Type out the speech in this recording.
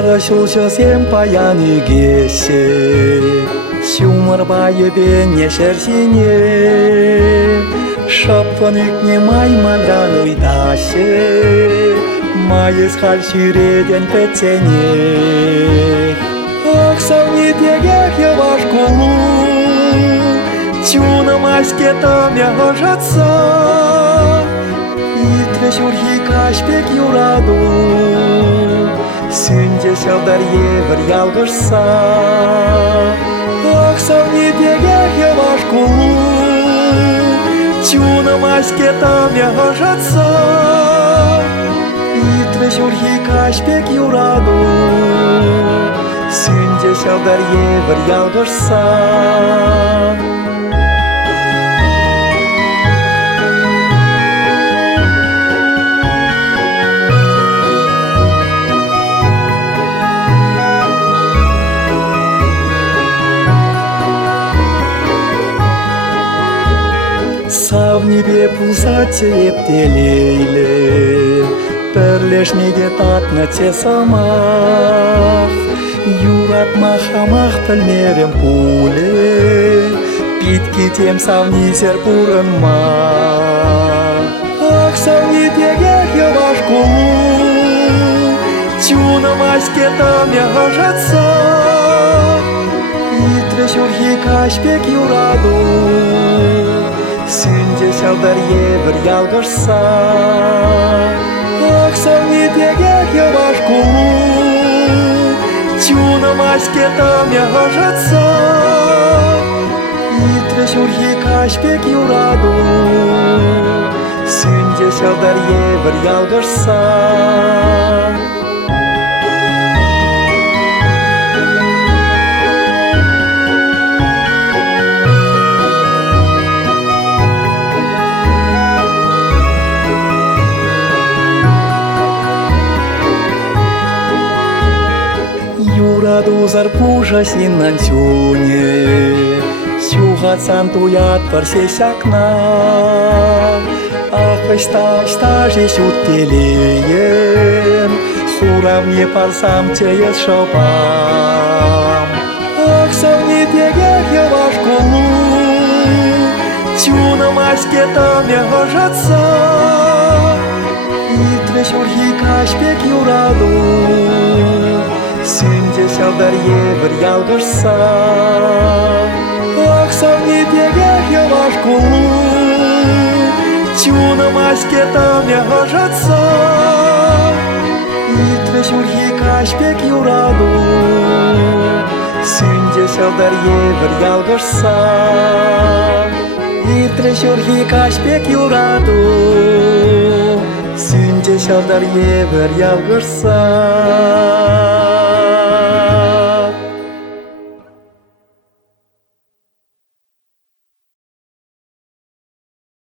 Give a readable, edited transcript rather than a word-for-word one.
Арашулшасем паяны гесе, Сюмар байы бенне шерсине, Шаппанык не май мандран уйдасе, Майыс хал сюреден пецене. Ох, савни тегех я ваш кулу, Тюна майске там я хожатся, И трешурхи кашпек юраду, Сünde шалдар евер ялгышса. Ох, савни тегех я ваш кулу, Тюна майске там я хожатся, И трешурхи кашпек юраду, Сünde шалдар евер ялгышса. Сав небе пулсатеп телейле, Перлешнеде татна те самах, Юратмах амах пілмерем пуле, Питки тем савни сер пурынма. Ах, савни тегех я ваш кулу, Тюна майске там я хожатся, И трешурхи кашпек юраду, Сünde шалдар евер ялгышса. Ох, савни тегех я ваш кулу, Тюна майске там я хожатся, И трешурхи кашпек юраду, Сünde шалдар евер ялгышса. Юраду зарпужа синнан тюне, Сюхатсан туят парсесякна, Ахвайста жесют телеем, Хуравне парсам теет шопам. Ах, савни тегех я ваш кулу, Тюна майске там я хожатся, И трешурхи кашпек юраду, Сünde шалдар евер ялгышса. Ох, савни тегех я ваш кулу, Тюна майске там я хожатся, И трешурхи кашпек юраду, Сünde шалдар евер ялгышса. И трешурхи кашпек юраду, Сünde шалдар евер ялгышса.